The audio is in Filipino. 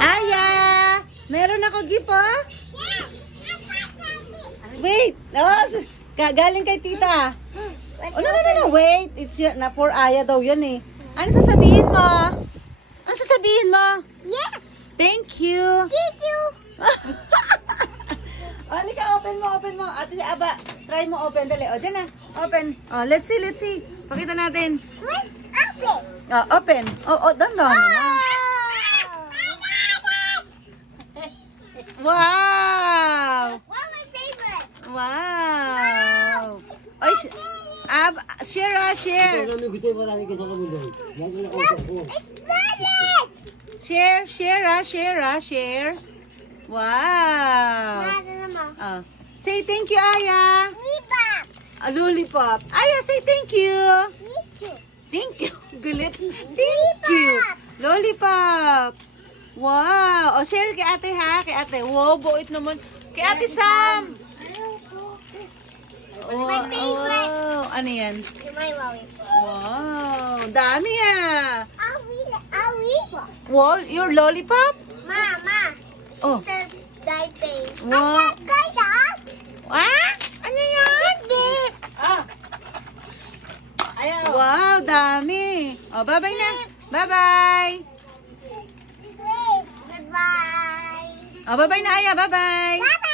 Aya! Meron ako gift, oh. Wait! Oh, galing kay tita. Oh, no. Wait. It's your, na for Aya daw yun eh. Ano sasabihin mo? Ano sasabihin mo? Yeah. Thank you. Thank you. Oh, halika, open mo. Ate Aba, try mo open. Dali. O, dyan na. Open. Oh, let's see. Pakita natin. Let's open. Oh, open. Oh, doon. Wow! One of my favorite. Wow! Oy, share. Look, it's valid. Share. Wow! Oh. Say thank you, Aya. Lollipop. Aya, say thank you. Thank you. Gulit. Thank you. Lollipop. Wow. O, share kay ate ha. Kay ate. Wow, buit naman. Kay ate Sam. My favorite. Wow. Ano yan? My lollipop. Wow. Dami ah. Lollipop. Wow, your lollipop? Mama. Oh. Sister diaper. Wow. Ah? Ano yan? Wow, dami. O, bye-bye na. Bye-bye. Goodbye. O, bye-bye na, Aya. Bye-bye. Bye.